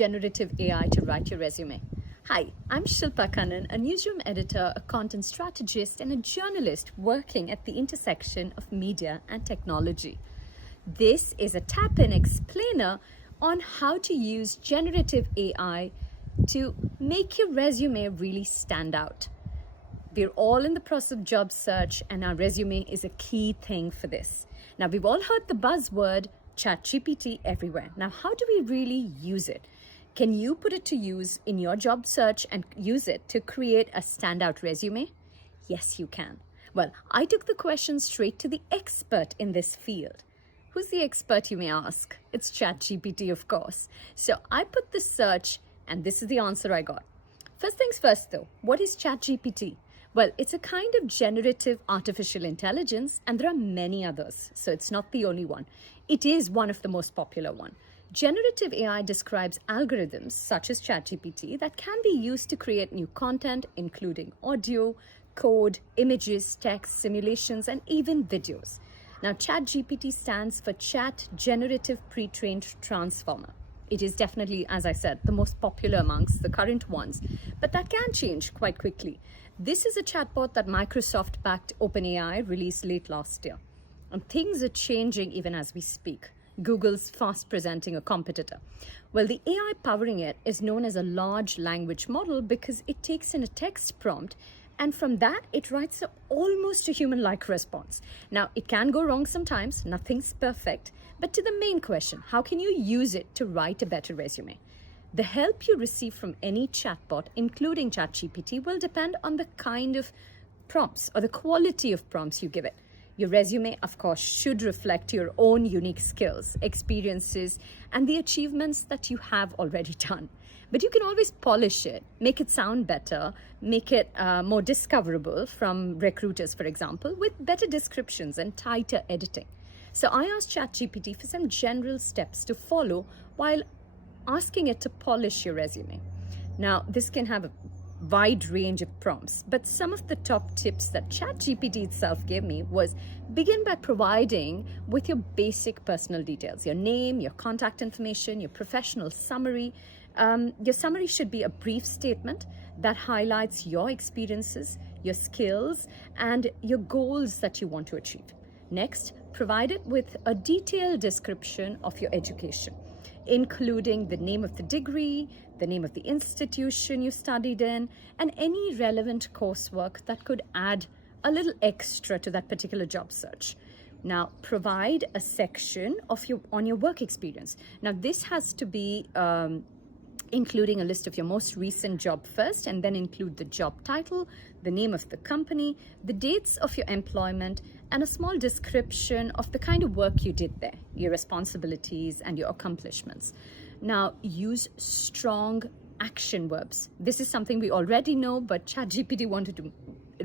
generative AI to write your resume? Hi, I'm Shilpa Kannan, a newsroom editor, a content strategist, and a journalist working at the intersection of media and technology. This is a tap-in explainer on how to use generative AI to make your resume really stand out. We're all in the process of job search, and our resume is a key thing for this. Now, we've all heard the buzzword ChatGPT everywhere. Now, how do we really use it? Can you put it to use in your job search and use it to create a standout resume? Yes, you can. Well, I took the question straight to the expert in this field. Who's the expert, you may ask? It's ChatGPT, of course. So I put the search, and this is the answer I got. First things first, though, what is ChatGPT? Well, it's a kind of generative artificial intelligence, and there are many others, so it's not the only one. It is one of the most popular one. Generative AI describes algorithms such as ChatGPT that can be used to create new content, including audio, code, images, text, simulations, and even videos. Now, ChatGPT stands for Chat Generative Pre-trained Transformer. It is definitely, as I said, the most popular amongst the current ones, but that can change quite quickly. This is a chatbot that Microsoft-backed OpenAI released late last year. And things are changing even as we speak. Google's fast presenting a competitor. Well, the AI powering it is known as a large language model because it takes in a text prompt, and from that, it writes almost a human-like response. Now, it can go wrong sometimes, nothing's perfect, but to the main question, how can you use it to write a better resume? The help you receive from any chatbot, including ChatGPT, will depend on the kind of prompts or the quality of prompts you give it. Your resume, of course, should reflect your own unique skills, experiences, and the achievements that you have already done. But you can always polish it, make it sound better, make it more discoverable from recruiters, for example, with better descriptions and tighter editing. So I asked ChatGPT for some general steps to follow while asking it to polish your resume. Now, this can have a wide range of prompts, but some of the top tips that ChatGPT itself gave me was begin by providing with your basic personal details, your name, your contact information, your professional summary. Your summary should be a brief statement that highlights your experiences, your skills, and your goals that you want to achieve. Next, provide it with a detailed description of your education, including the name of the degree, the name of the institution you studied in, and any relevant coursework that could add a little extra to that particular job search. Now, provide a section on your work experience. Now, this has to be including a list of your most recent job first, and then include the job title, the name of the company, the dates of your employment, and a small description of the kind of work you did there, your responsibilities and your accomplishments. Now, use strong action verbs. This is something we already know, but ChatGPT wanted to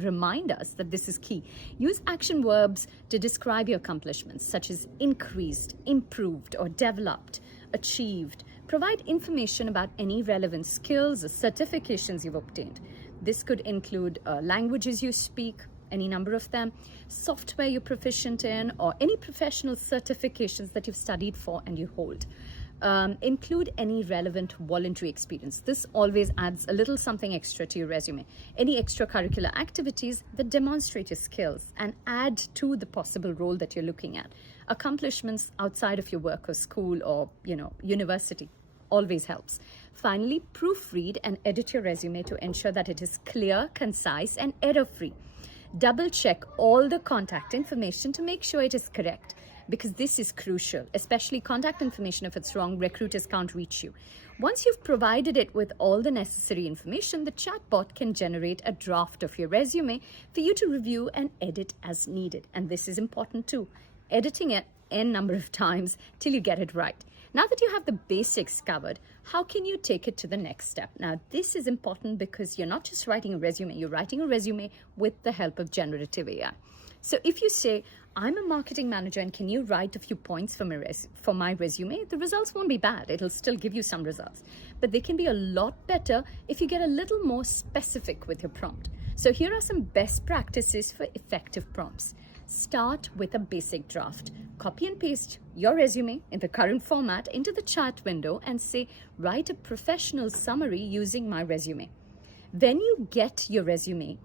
remind us that this is key. Use action verbs to describe your accomplishments, such as increased, improved, or developed, achieved. Provide information about any relevant skills or certifications you've obtained. This could include languages you speak, any number of them, software you're proficient in, or any professional certifications that you've studied for and you hold. Include any relevant voluntary experience. This always adds a little something extra to your resume. Any extracurricular activities that demonstrate your skills and add to the possible role that you're looking at. Accomplishments outside of your work or school or, university always helps. Finally, proofread and edit your resume to ensure that it is clear, concise, and error-free. Double check all the contact information to make sure it is correct, because this is crucial, especially contact information. If it's wrong, recruiters can't reach you. Once you've provided it with all the necessary information, the chatbot can generate a draft of your resume for you to review and edit as needed. And this is important too, editing it n number of times till you get it right. Now that you have the basics covered, how can you take it to the next step? Now, this is important because you're not just writing a resume, you're writing a resume with the help of generative AI. So if you say, I'm a marketing manager and can you write a few points for my resume, the results won't be bad. It'll still give you some results. But they can be a lot better if you get a little more specific with your prompt. So here are some best practices for effective prompts. Start with a basic draft. Copy and paste your resume in the current format into the chat window and say, write a professional summary using my resume. When you get your resume,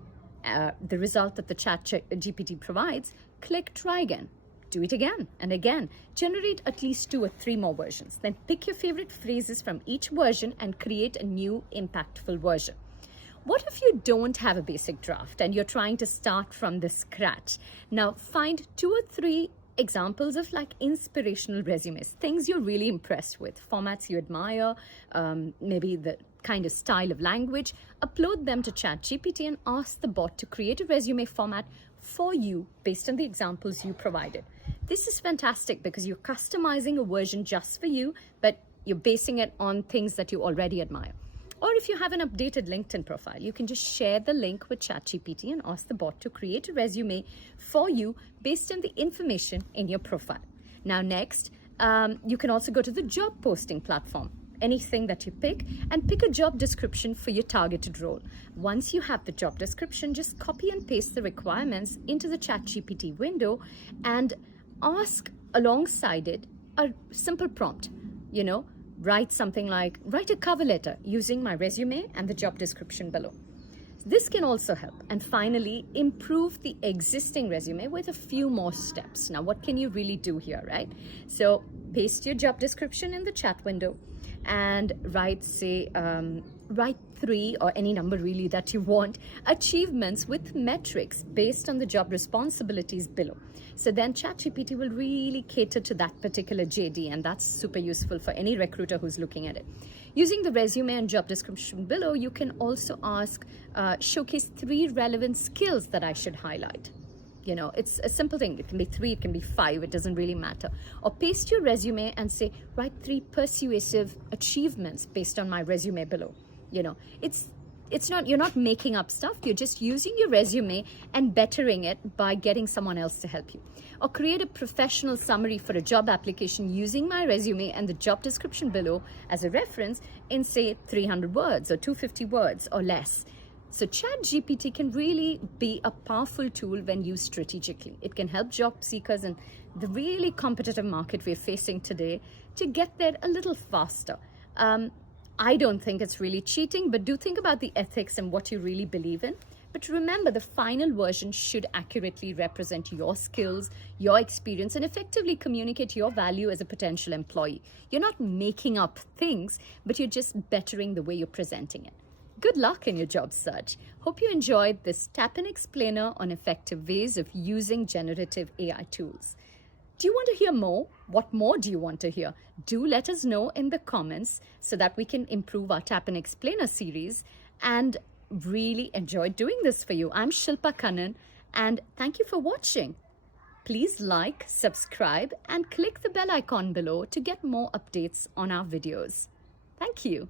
the result that the ChatGPT provides, click try again. Do it again and again. Generate at least 2 or 3 more versions. Then pick your favorite phrases from each version and create a new impactful version. What if you don't have a basic draft and you're trying to start from the scratch? Now find 2 or 3 examples of like inspirational resumes, things you're really impressed with, formats you admire, maybe the kind of style of language. Upload them to ChatGPT and ask the bot to create a resume format for you based on the examples you provided. This is fantastic because you're customizing a version just for you, but you're basing it on things that you already admire. Or if you have an updated LinkedIn profile, you can just share the link with ChatGPT and ask the bot to create a resume for you based on the information in your profile. Now next, you can also go to the job posting platform, anything that you pick, and pick a job description for your targeted role. Once you have the job description, just copy and paste the requirements into the ChatGPT window and ask alongside it a simple prompt, write something like, write a cover letter using my resume and the job description below. This can also help. And finally, improve the existing resume with a few more steps. Now, what can you really do here, right? So paste your job description in the chat window and write 3 or any number really that you want, achievements with metrics based on the job responsibilities below. So then ChatGPT will really cater to that particular JD, and that's super useful for any recruiter who's looking at it. Using the resume and job description below, you can also ask, showcase 3 relevant skills that I should highlight. It's a simple thing. It can be 3, it can be 5, it doesn't really matter. Or paste your resume and say, write 3 persuasive achievements based on my resume below. You're not making up stuff, you're just using your resume and bettering it by getting someone else to help you. Or create a professional summary for a job application using my resume and the job description below as a reference in, say, 300 words or 250 words or less. So ChatGPT can really be a powerful tool when used strategically. It can help job seekers in the really competitive market we're facing today to get there a little faster. I don't think it's really cheating, but do think about the ethics and what you really believe in. But remember, the final version should accurately represent your skills, your experience, and effectively communicate your value as a potential employee. You're not making up things, but you're just bettering the way you're presenting it. Good luck in your job search. Hope you enjoyed this tap-in explainer on effective ways of using generative AI tools. Do you want to hear more? What more do you want to hear? Do let us know in the comments so that we can improve our Tap and Explainer series and really enjoy doing this for you. I'm Shilpa Kannan and thank you for watching. Please like, subscribe and click the bell icon below to get more updates on our videos. Thank you.